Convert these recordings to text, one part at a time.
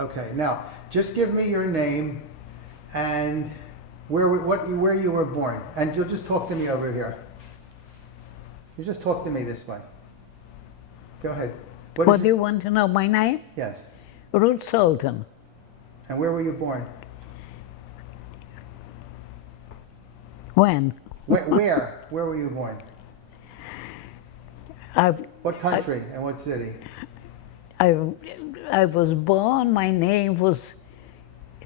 Okay, now, just give me your name and where you were born. And you'll just talk to me over here. You just talk to me this way. Go ahead. What do you want to know? My name? Yes. Ruth Salton. And where were you born? When? Where were you born? What country and what city? I was born, my name was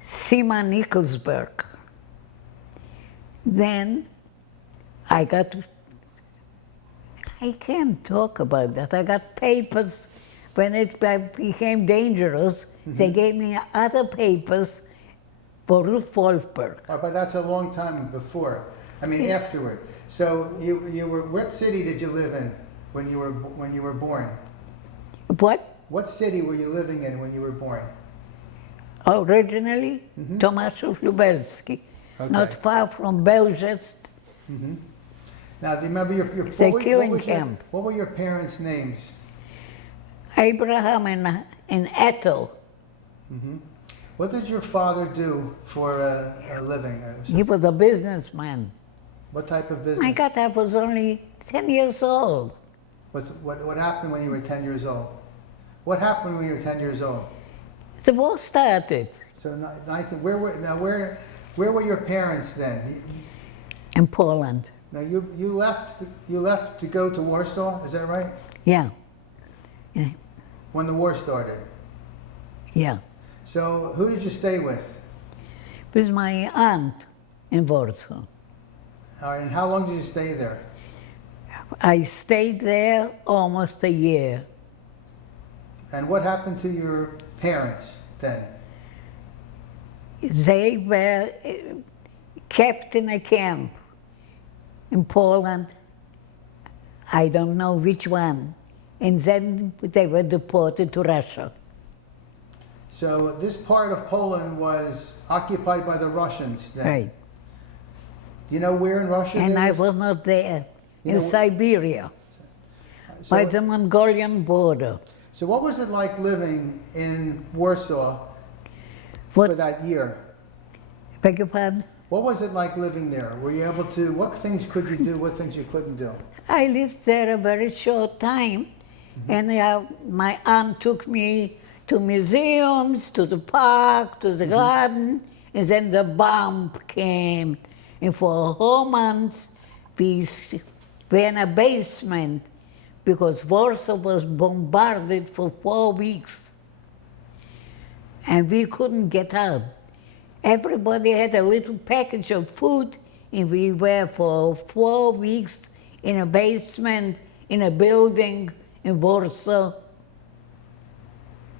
Sima Nickelsberg. Then I can't talk about that. I got papers when it became dangerous. They gave me other papers for Ruth Wolfberg. Oh, but that's a long time before. I mean, afterward. So you were. What city did you live in when you were born? What? What city were you living in when you were born? Originally, Tomaszów Lubelski, not far from Belzec. Now, do you remember The killing camp. What were your parents' names? Abraham and Ethel. What did your father do for a living? He was a businessman. What type of business? My God, I was only 10 years old. What happened when you were 10 years old? What happened when you were 10 years old? The war started. So, where were your parents then? In Poland. Now you left to go to Warsaw. Is that right? Yeah. When the war started. Yeah. So who did you stay with? With my aunt in Warsaw. All right, and how long did you stay there? I stayed there almost a year. And what happened to your parents then? They were kept in a camp in Poland. I don't know which one. And then they were deported to Russia. So this part of Poland was occupied by the Russians then? Right. Do you know where in Russia? And I was not there. In Siberia, So, by the Mongolian border. so what was it like living in Warsaw for that year? Beg your pardon? What was it like living there? Were you able to, what things could you do, what things you couldn't do? I lived there a very short time, and my aunt took me to museums, to the park, to the garden, and then the bomb came. And for a whole month, we were in a basement because Warsaw was bombarded for 4 weeks. And we couldn't get out. Everybody had a little package of food, and we were for 4 weeks in a basement, in a building in Warsaw.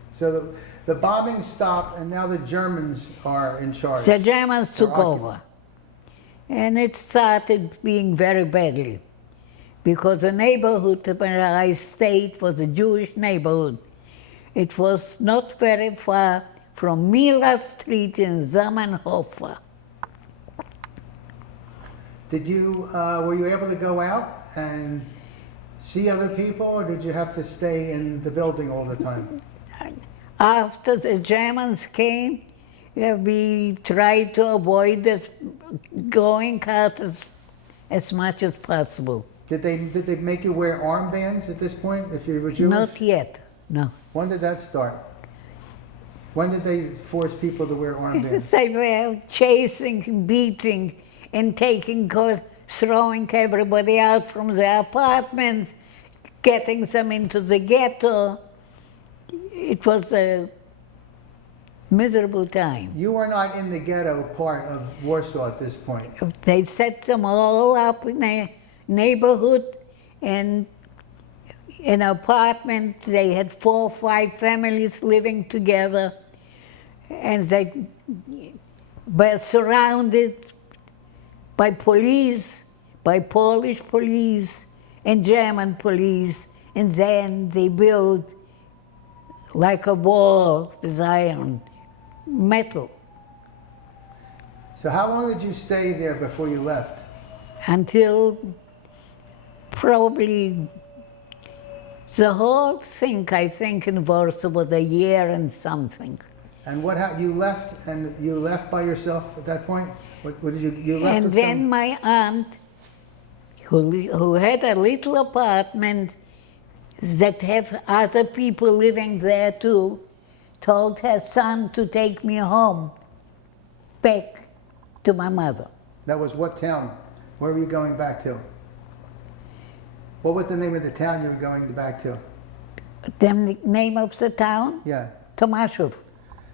So the bombing stopped, and now the Germans are in charge. The Germans took over. And it started being very badly, because the neighborhood where I stayed was a Jewish neighborhood. It was not very far from Mila Street in Zamenhof. Were you able to go out and see other people, or did you have to stay in the building all the time? After the Germans came, we tried to avoid going out as much as possible. Did they make you wear armbands at this point, if you were Jewish? Not yet, no. When did that start? When did they force people to wear armbands? They were chasing, beating, and throwing everybody out from the apartments, getting them into the ghetto. It was a miserable time. You were not in the ghetto part of Warsaw at this point. They set them all up in a neighborhood, and in an apartment they had 4 or 5 families living together, and they were surrounded by police, by Polish police and German police, and then they built like a wall with iron, metal. So how long did you stay there before you left? Until probably the whole thing, I think, in Warsaw was a year and something. And what happened? You left, and you left by yourself at that point? What did you left And with then some... my aunt, who had a little apartment that have other people living there too, told her son to take me home, back to my mother. That was what town? Where were you going back to? What was the name of the town you were going back to? The name of the town? Yeah. Tomashov.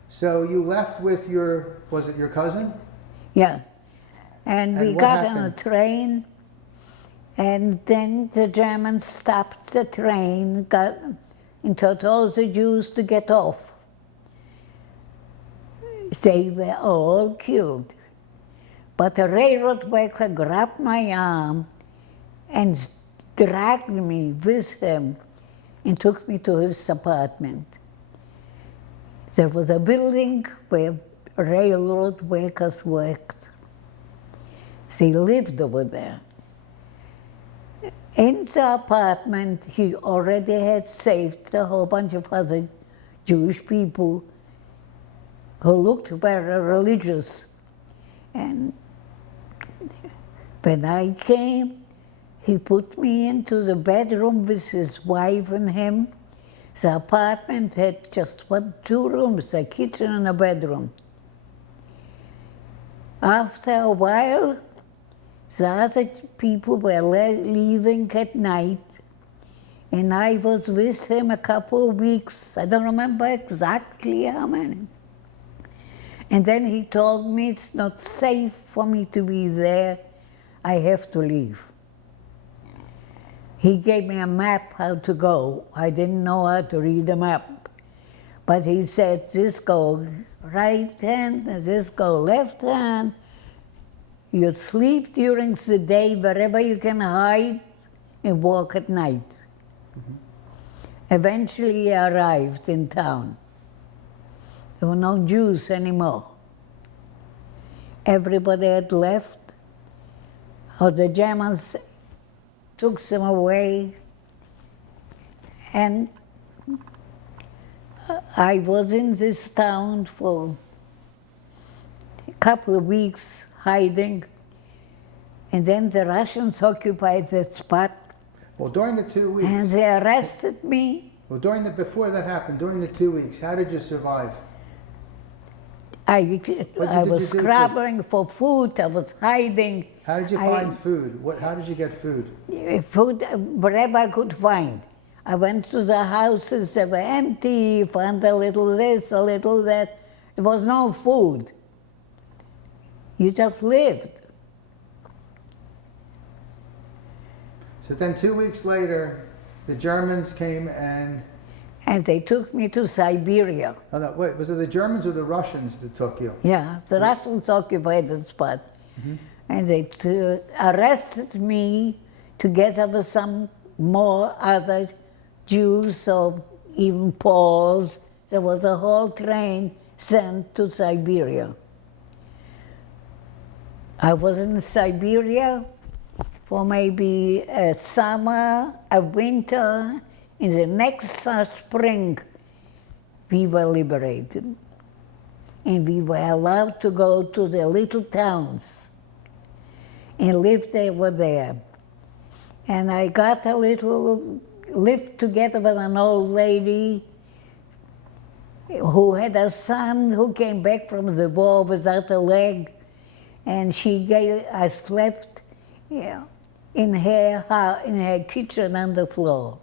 So you left with your, was it your cousin? Yeah. And we what got on a happened? train, and then the Germans stopped the train, and told all the Jews to get off. They were all killed. But a railroad worker grabbed my arm and dragged me with him and took me to his apartment. There was a building where railroad workers worked. They lived over there. In the apartment, he already had saved a whole bunch of other Jewish people who looked very religious. And when I came, he put me into the bedroom with his wife and him. The apartment had just 2 rooms, a kitchen and a bedroom. After a while, the other people were leaving at night, and I was with him a couple of weeks. I don't remember exactly how many. And then he told me it's not safe for me to be there. I have to leave. He gave me a map how to go. I didn't know how to read a map. But he said, this go right hand, and this go left hand. You sleep during the day wherever you can hide and walk at night. Mm-hmm. Eventually he arrived in town. There were no Jews anymore. Everybody had left, or the Germans took them away, and I was in this town for a couple of weeks hiding, and then the Russians occupied that spot. Well, during the 2 weeks... And they arrested me. Well, before that happened, during the 2 weeks, how did you survive? I was scrabbling for food, I was hiding. How did you find food? How did you get food? Food, wherever I could find. I went to the houses that were empty, found a little this, a little that. There was no food. You just lived. So then 2 weeks later, the Germans came and... And they took me to Siberia. Oh, no, wait, was it the Germans or the Russians that took you? Yeah, the Russians occupied the spot. Mm-hmm. And they arrested me together with some more other Jews or even Poles. There was a whole train sent to Siberia. I was in Siberia for maybe a summer, a winter. In the next spring, we were liberated. And we were allowed to go to the little towns and live there. And I got lived together with an old lady who had a son who came back from the war without a leg. And I slept in her kitchen on the floor.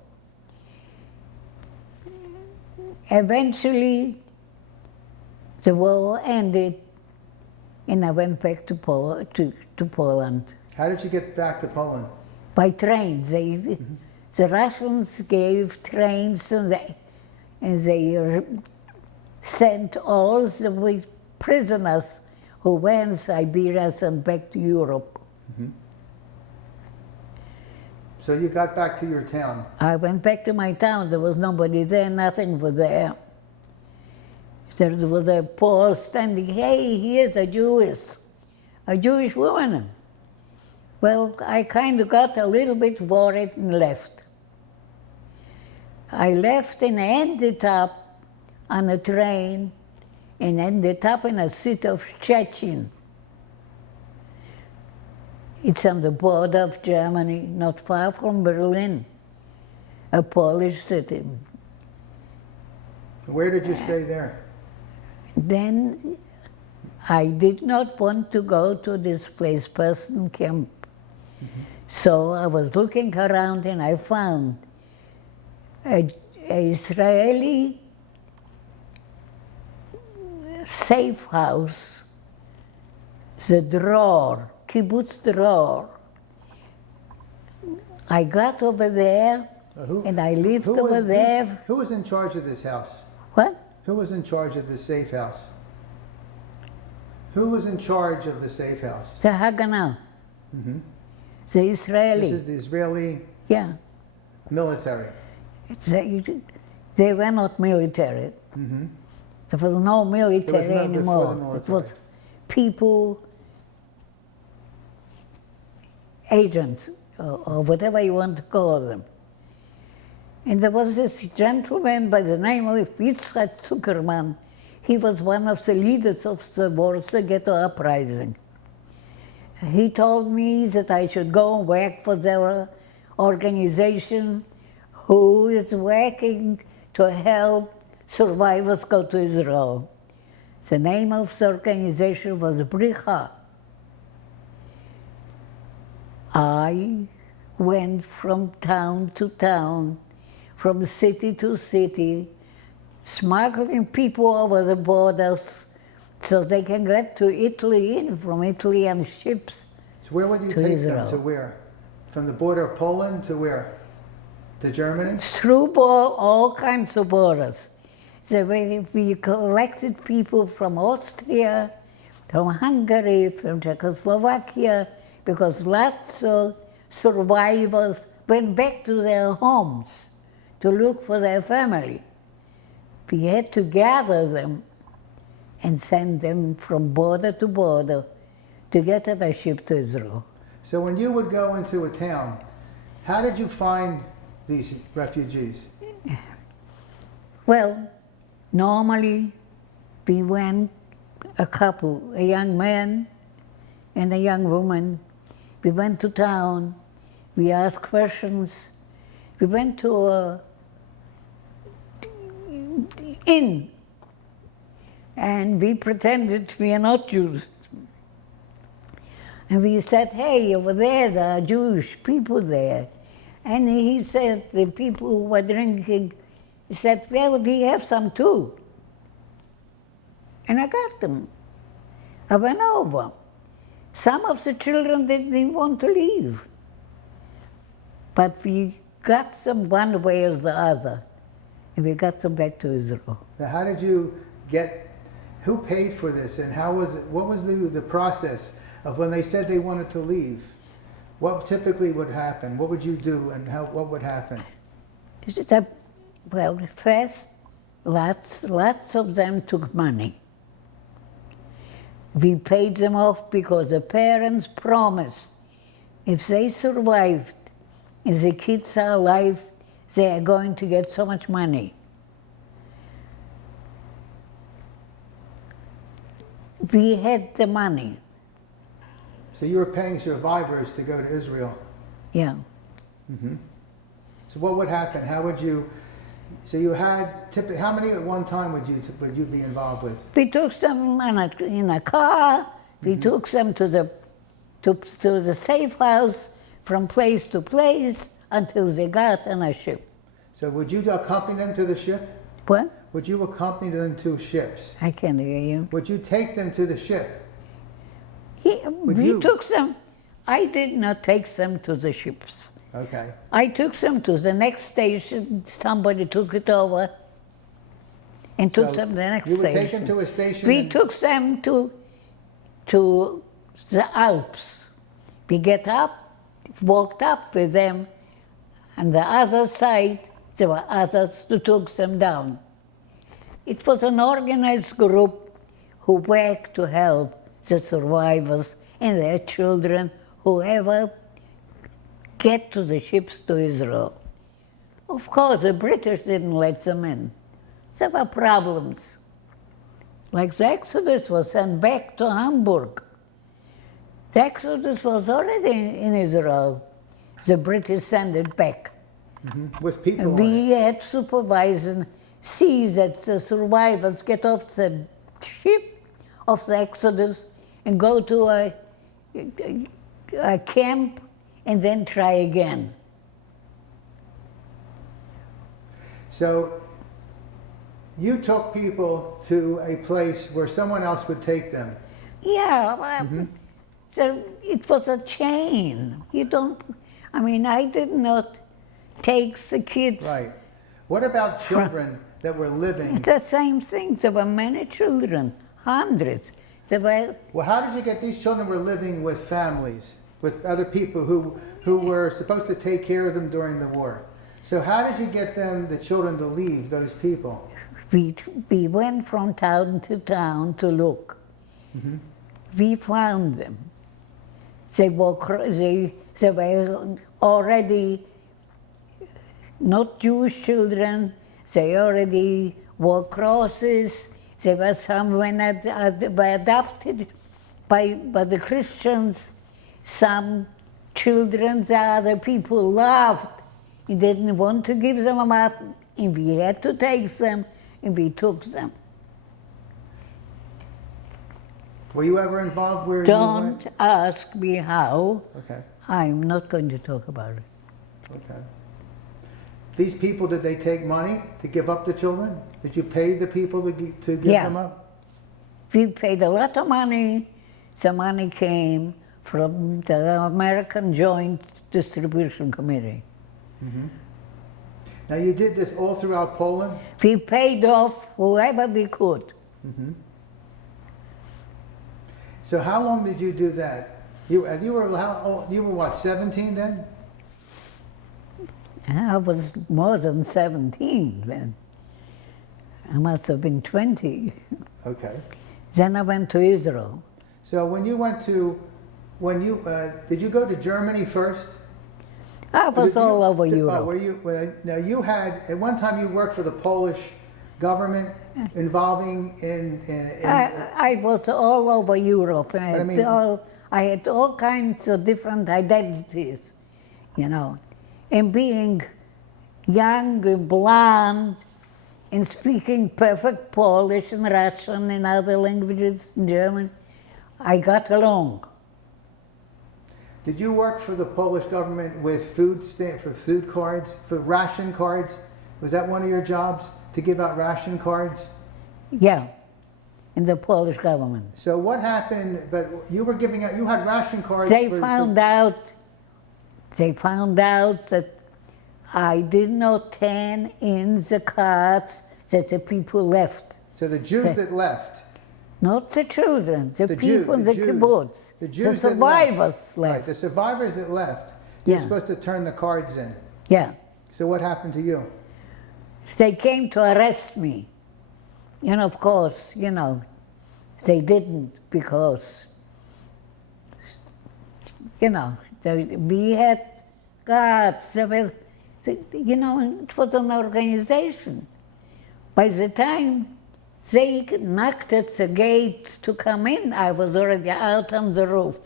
Eventually, the war ended, and I went back to Poland. How did you get back to Poland? By train. The Russians gave trains, and they sent all the prisoners who were in Siberia and back to Europe. Mm-hmm. So you got back to your town? I went back to my town. There was nobody there, nothing was there. There was a Pole standing, hey, here's a Jewish woman. Well, I kind of got a little bit worried and left. I left and ended up on a train and ended up in a city of Szczecin. It's on the border of Germany, not far from Berlin, a Polish city. Where did you stay there? Then I did not want to go to this place, person camp. So I was looking around and I found a Israeli safe house, the Dror, Kibbutz Dror. I got over there and I lived over there. Who was in charge of this house? What? Who was in charge of the safe house? Who was in charge of the safe house? The Haganah, the Israeli. This is the Israeli Yeah. military. They were not military. There was no military There was no before anymore. the It military. was people, agents, or whatever you want to call them. And there was this gentleman by the name of Yitzhak Zuckerman. He was one of the leaders of the Warsaw Ghetto Uprising. He told me that I should go and work for their organization who is working to help survivors go to Israel. The name of the organization was Bricha. I went from town to town, from city to city, smuggling people over the borders so they can get to Italy, and from Italy on ships. So where would you To take Israel. them? To where? From the border of Poland to where? To Germany? Through all kinds of borders. So we collected people from Austria, from Hungary, from Czechoslovakia, because lots of survivors went back to their homes to look for their family. We had to gather them and send them from border to border to get on a ship to Israel. So when you would go into a town, how did you find these refugees? Well, normally we went, a couple, a young man and a young woman. We went to town, we asked questions. We went to a inn and we pretended we are not Jews. And we said, hey, over there are Jewish people there. And he said, the people who were drinking, he said, well, we have some too. And I got them. I went over. Some of the children didn't want to leave. But we got them one way or the other. And we got them back to Israel. Now, how did you get, who paid for this, and how was it, what was the process of when they said they wanted to leave? What typically would happen? What would you do, and what would happen? Well, first, lots of them took money. We paid them off because the parents promised if they survived and the kids are alive, they are going to get so much money. We had the money. So you were paying survivors to go to Israel. Yeah. So what would happen? How would you, so you had, typically, how many at one time would you be involved with? We took them in a car. We took them to the safe house from place to place until they got on a ship. So would you accompany them to the ship? What? Would you accompany them to ships? I can't hear you. Would you take them to the ship? We took them. I did not take them to the ships. Okay. I took them to the next station. Somebody took it over and took them to the next you would station. take them to a station? We and- took them to the Alps. We get up, walked up with them, and the other side, there were others who took them down. It was an organized group who worked to help the survivors and their children, whoever get to the ships to Israel. Of course, the British didn't let them in. There were problems. Like the Exodus was sent back to Hamburg. The Exodus was already in Israel. The British sent it back. With people And on it. we had supervising, see that the survivors get off the ship of the Exodus and go to a camp and then try again. So you took people to a place where someone else would take them. Yeah, well, so it was a chain. You don't, I mean, I did not take the kids. Right. What about children that were living? It's the same thing. There were many children, hundreds. There were, Well, how did you get these children were living with families, with other people who were supposed to take care of them during the war? So how did you get them, the children, to leave those people? we went from town to town to look. We found them. They were already not Jewish children. They already wore crosses. There were some when were adopted by the Christians. Some children, the other people loved. He didn't want to give them up, and we had to take them, and we took them. Were you ever involved where you Don't went? ask me how. Okay, I'm not going to talk about it. okay. These people, did they take money to give up the children? Did you pay the people to give Yeah. them up? We paid a lot of money. The money came from the American Joint Distribution Committee. Now you did this all throughout Poland? We paid off whoever we could. So how long did you do that? You were how old? You were what, 17 then? I was more than 17 then. I must have been 20. Okay. Then I went to Israel. So when you went to, did you go to Germany first? I was Did you- all over did- Europe. Oh, were you? Now you had at one time you worked for the Polish government, involving in I was all over Europe. And I mean- I had all kinds of different identities, you know. And being young and blonde and speaking perfect Polish and Russian and other languages, German, I got along. Did you work for the Polish government with for food cards, for ration cards? Was that one of your jobs, to give out ration cards? Yeah, in the Polish government. So what happened? But you were giving out. You had ration cards. They found out that I did not turn in the cards that the people left. So the Jews that left. Not the children, the Jew- people in the the Jews. kibbutz. The The Jews that survivors Right, left. the survivors that left. You're Yeah. supposed to turn the cards in. Yeah. So what happened to you? They came to arrest me. And of course, you know, they didn't because, you know, we had guards. There was, you know, it was an organization. By the time they knocked at the gate to come in, I was already out on the roof.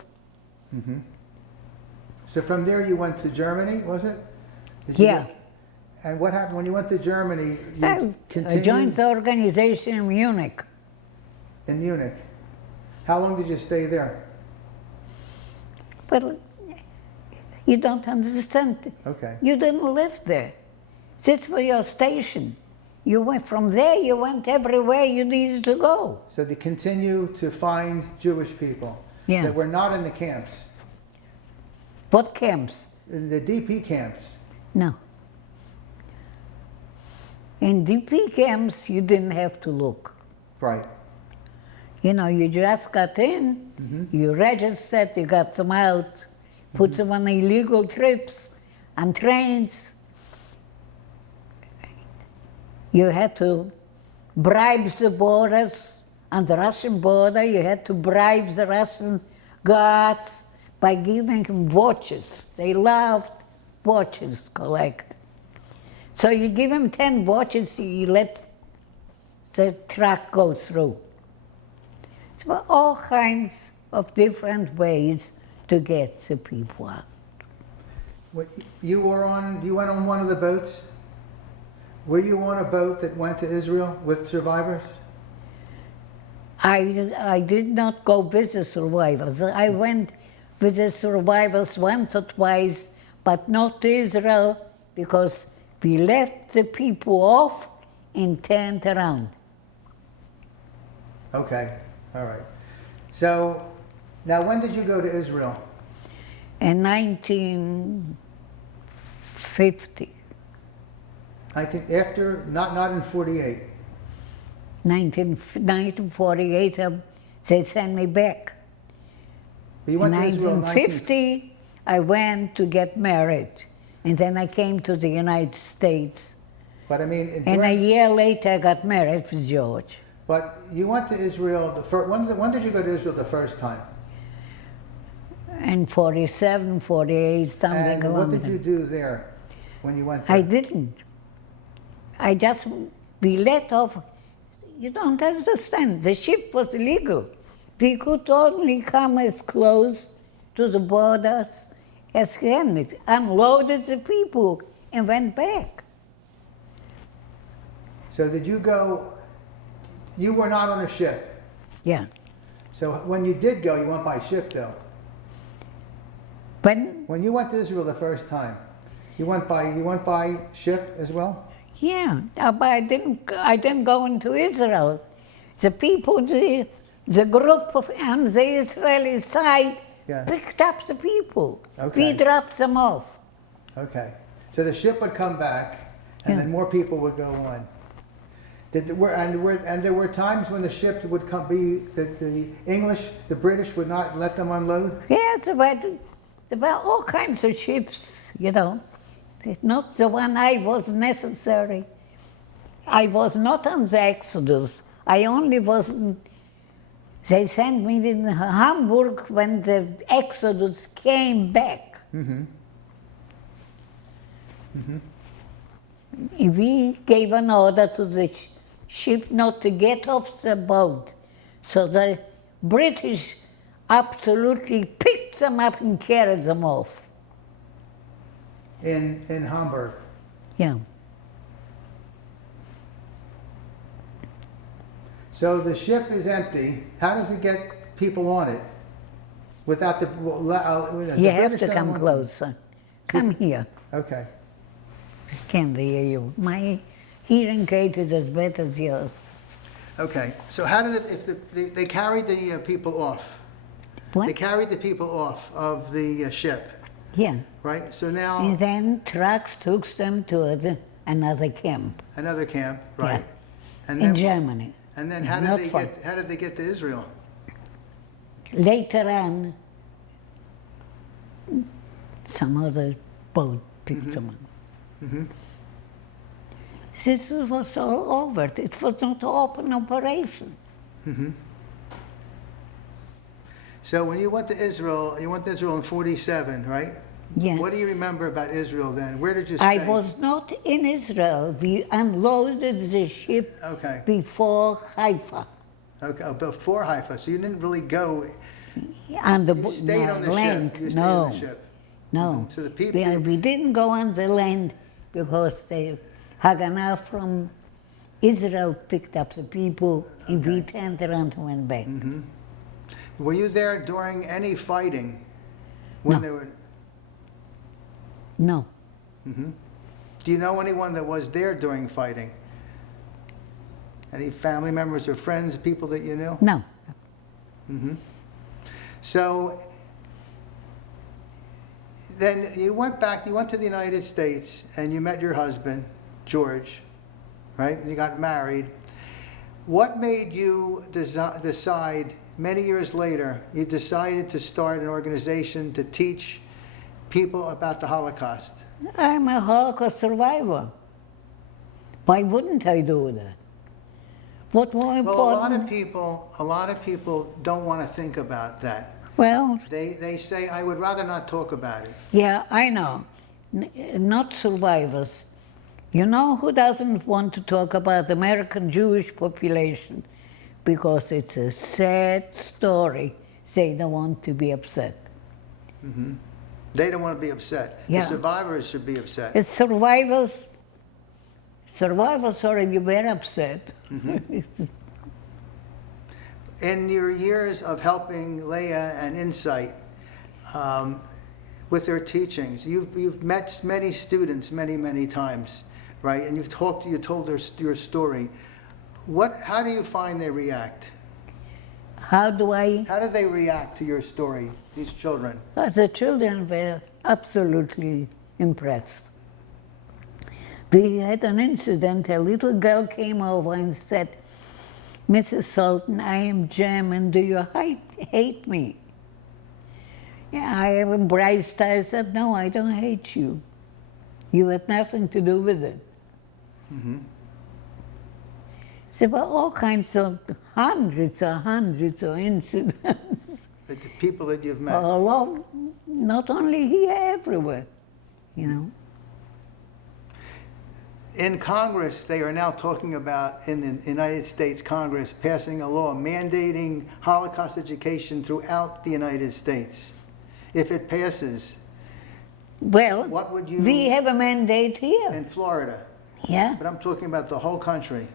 So from there you went to Germany, was it? Did you Yeah. go- And what happened when you went to Germany? You I joined continued the organization in Munich. in Munich. How long did you stay there? But you don't understand. Okay. You didn't live there. This was your station. You went from there, you went everywhere you needed to go. So to continue to find Jewish people Yeah. that were not in the camps, What camps? in the DP camps. No. In DP camps, you didn't have to look. Right. You know, you just got in, you registered, you got them out, put them on illegal trips, on trains. You had to bribe the borders, on the Russian border, you had to bribe the Russian guards by giving them watches. They loved watches collect. So you give them 10 watches, you let the truck go through. So all kinds of different ways to get the people out. You went on one of the boats? Were you on a boat that went to Israel with survivors? I did not go with the survivors. I went with the survivors once or twice, but not to Israel, because we left the people off and turned around. Okay, all right. So, now when did you go to Israel? In 1950, I think after, not in 48. 1948, they sent me back. You went to Israel in 1950, I went to get married, and then I came to the United States. But I mean, And a year later, I got married with George. But you went to Israel the first. When did you go to Israel the first time? In 47, 48, something And along what did that. you do there when you went there? I didn't. We let off. You don't understand. The ship was illegal. We could only come as close to the borders as can. Unloaded the people and went back. So did you go? You were not on a ship. Yeah. So when you did go, you went by ship, though. When you went to Israel the first time, you went by ship as well. Yeah, but I didn't go into Israel. The people, the group on the Israeli side picked up the people. Okay. We dropped them off. Okay. So the ship would come back, and then more people would go on. And there were times when the ship would come, that the British would not let them unload? Yes, there were all kinds of ships, you know. Not the one I was necessary. I was not on the Exodus. I only was, they sent me in Hamburg when the Exodus came back. Mm-hmm. Mm-hmm. We gave an order to the ship not to get off the boat. So the British absolutely picked them up and carried them off. In Hamburg. Yeah. So the ship is empty. How does it get people on it? Without the You have to come closer. Come here. Okay. I can't hear you. My hearing aid is as bad as yours. Okay. So how did they carried the people off? What? They carried the people off of the ship. Yeah. Right. So now And then trucks took them to another camp. Another camp. Right. Yeah. And In then, Germany. And then how did they get to Israel? Later on, some other boat picked them up. Mm-hmm. This was all over. It was not an open operation. Mm-hmm. So when you went to Israel in 47, right? Yeah. What do you remember about Israel then? Where did you stay? I was not in Israel. We unloaded the ship before Haifa. Okay, before Haifa. So you didn't really go. On the You stayed on the land. ship. You stayed No. on the ship. No. Mm-hmm. So the people. We didn't go on the land because the Haganah from Israel picked up the people and we turned around and went back. Mm-hmm. Were you there during any fighting? When No. they were. No. Mm-hmm. Do you know anyone that was there during fighting? Any family members or friends, people that you knew? No. Mm-hmm. So then you went to the United States and you met your husband, George, right? And you got married. What made you decide, many years later, you decided to start an organization to teach people about the Holocaust? I'm a Holocaust survivor. Why wouldn't I do that? What more important? Well, a lot of people don't want to think about that. Well, They say, I would rather not talk about it. yeah, I know. Not survivors. You know who doesn't want to talk about the American Jewish population? because it's a sad story. They don't want to be upset. They don't want to be upset. Yeah. The survivors should be upset. It's survivors already were upset. In your years of helping Leah and Insight with their teachings, you've met many students many times, right? And you told your story. How do you find they react? How do they react to your story, these children? The children were absolutely impressed. We had an incident, a little girl came over and said, "Mrs. Salton, I am German, do you hate me?" Yeah, I embraced her, I said, "No, I don't hate you. You had nothing to do with it." There were all kinds of hundreds of incidents. The people that you've met. All over, not only here, everywhere, you know. In Congress, they are now talking about, in the United States Congress, passing a law mandating Holocaust education throughout the United States. If it passes, Well, what would you... we have a mandate here. In Florida. Yeah, But I'm talking about the whole country.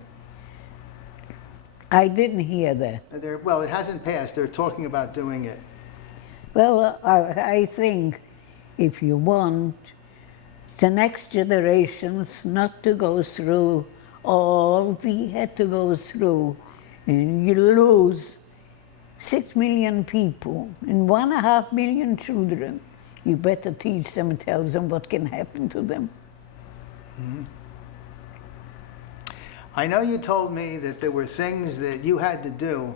I didn't hear that. Well, it hasn't passed. They're talking about doing it. Well, I think if you want the next generations not to go through all we had to go through, and you lose 6 million people and 1.5 million children, you better teach them and tell them what can happen to them. I know you told me that there were things that you had to do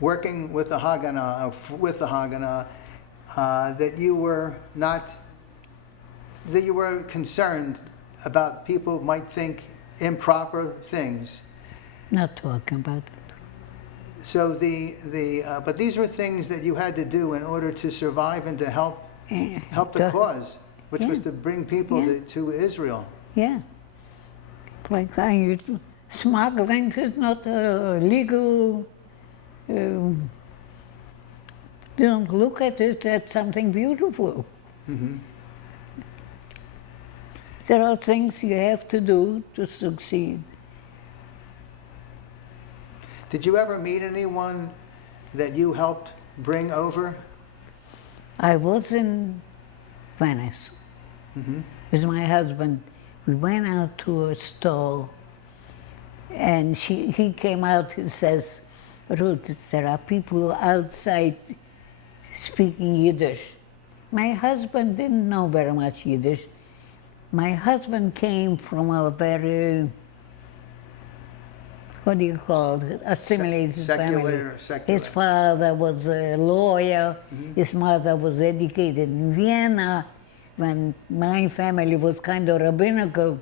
working with the Haganah, that you were concerned about people might think improper things. Not talking about it. So but these were things that you had to do in order to survive and to help the cause, which was to bring people to Israel. Yeah. Like smuggling is not legal. Don't look at it as something beautiful. There are things you have to do to succeed. Did you ever meet anyone that you helped bring over? I was in Venice with my husband. We went out to a store, and he came out and says, "Ruth, there are people outside speaking Yiddish." My husband didn't know very much Yiddish. My husband came from a very, what do you call it, assimilated family. Secular. His father was a lawyer, his mother was educated in Vienna. When my family was kind of rabbinical,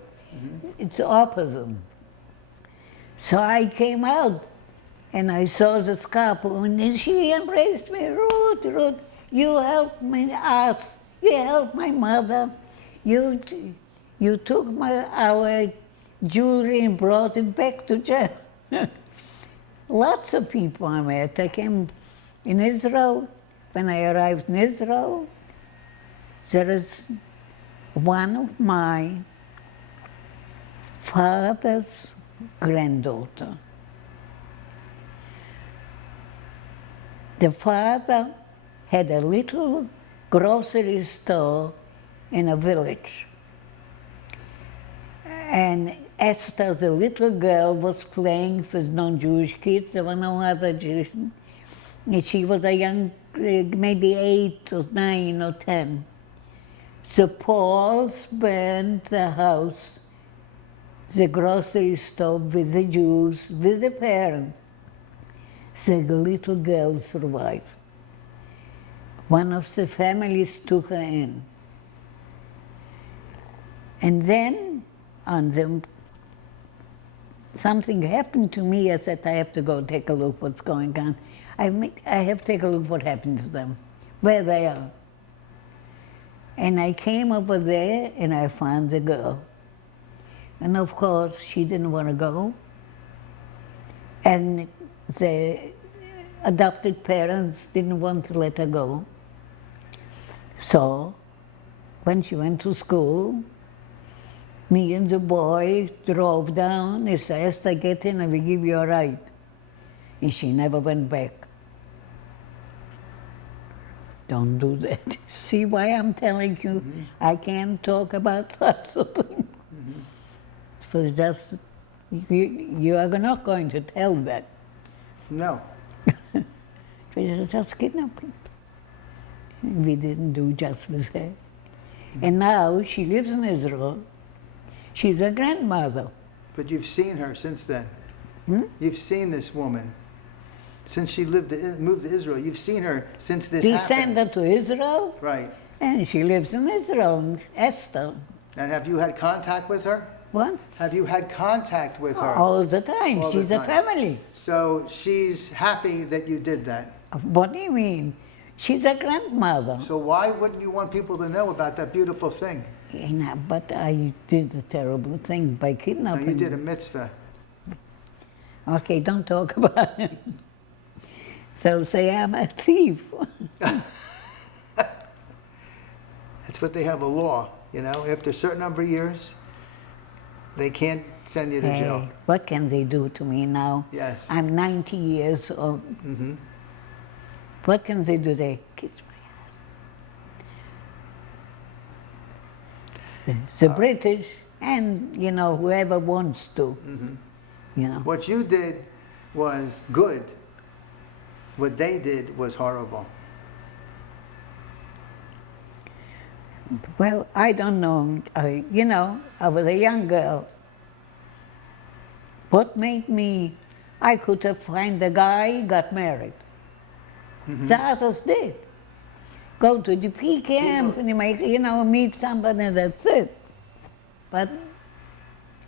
it's opposite. So I came out and I saw the couple, and she embraced me. "Ruth, Ruth, you helped me, us, you helped my mother. You took our jewelry and brought it back to jail." Lots of people I met. I came in Israel. When I arrived in Israel, there is one of my father's granddaughter. The father had a little grocery store in a village. And Esther, the little girl, was playing with non-Jewish kids. There were no other Jews. And she was a young, maybe 8 or 9 or 10. So Paul spent the house, the grocery store with the Jews, with the parents. So the little girl survived. One of the families took her in. And then something happened to me. I said, I have to go take a look what's going on. I have to take a look what happened to them, where they are. And I came over there and I found the girl. And of course, she didn't want to go. And the adopted parents didn't want to let her go. So, when she went to school, me and the boy drove down. He said, Esther, get in and we give you a ride. And she never went back. Don't do that. See why I'm telling you I can't talk about that sort of thing. For just, you are not going to tell that. No. It's just kidnapping. We didn't do just with her. And now she lives in Israel. She's a grandmother. But you've seen her since then. Hmm? You've seen this woman. Since she moved to Israel, you've seen her since this We happened. sent her to Israel, Right. and she lives in Israel, Esther. And have you had contact with her? What? Have you had contact with her? All the time. All the She's a time. family. So she's happy that you did that. What do you mean? She's a grandmother. So why wouldn't you want people to know about that beautiful thing? But I did a terrible thing by No, kidnapping. you did a mitzvah. Okay, don't talk about it. They'll say I'm a thief. That's what they have a law, you know. After a certain number of years, they can't send you to jail. Hey, what can they do to me now? Yes. I'm 90 years old. What can they do? They kiss my ass. The British and, you know, whoever wants to, you know. What you did was good. What they did was horrible. Well, I don't know. You know, I was a young girl. What made me, I could have found a guy, got married. The others did. Go to the P camp and you know, meet somebody and that's it. But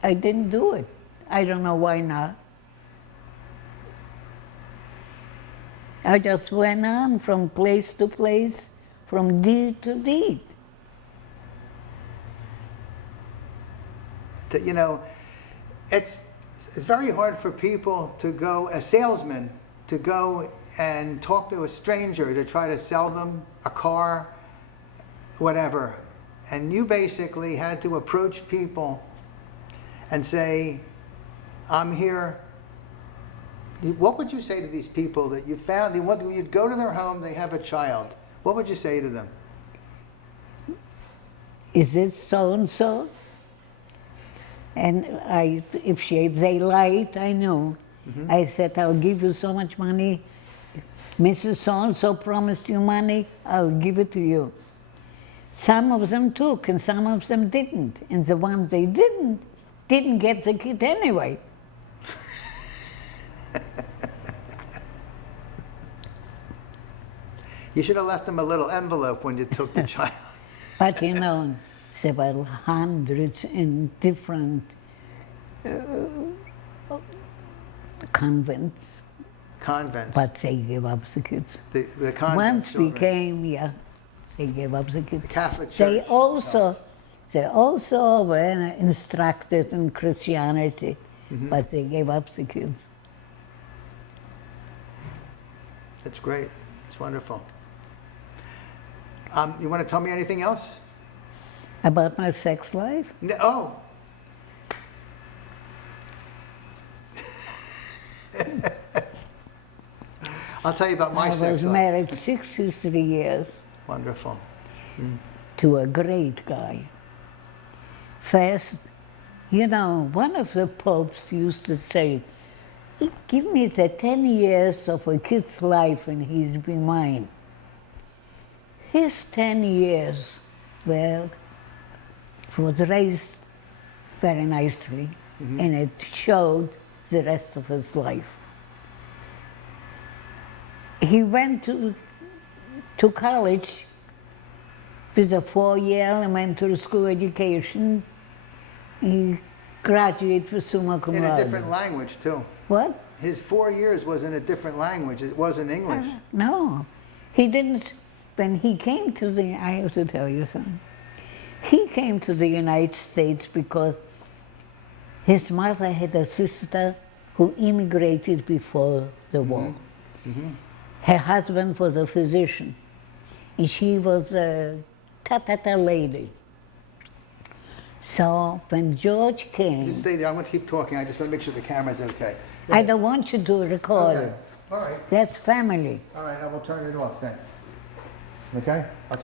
I didn't do it. I don't know why not. I just went on from place to place, from deed to deed. You know, it's very hard for people to go, a salesman, to go and talk to a stranger to try to sell them a car, whatever. And you basically had to approach people and say, I'm here. What would you say to these people that you found, you'd go to their home, they have a child. What would you say to them? Is it so-and-so? And if they lied, I knew. I said, I'll give you so much money. Mrs. So-and-so promised you money, I'll give it to you. Some of them took and some of them didn't. And the ones they didn't get the kid anyway. You should have left them a little envelope when you took the child. But you know, there were hundreds in different convents. Convents. But they gave up the kids. The convent Once we children. came, they gave up the kids. The Catholic Church. They also were instructed in Christianity, but they gave up the kids. That's great. It's wonderful. You want to tell me anything else? About my sex life? No. Oh. I'll tell you about my I sex was life. married 63 years Wonderful. to a great guy. First, you know, one of the popes used to say, give me the 10 years of a kid's life and he'll be mine. His 10 years was raised very nicely, and it showed the rest of his life. He went to college with a 4-year elementary school education. He graduated with summa cum In a laude. different language, too. What? His 4 years was in a different language. It wasn't English. No, he didn't. When he came to I have to tell you something. He came to the United States because his mother had a sister who immigrated before the war. Her husband was a physician, and she was a ta-ta-ta lady. So when George came, Just stay there. I'm going to keep talking. I just want to make sure the camera's okay. Go I ahead. don't want you to record Okay. it. All right. That's family. All right. I will turn it off then. Okay?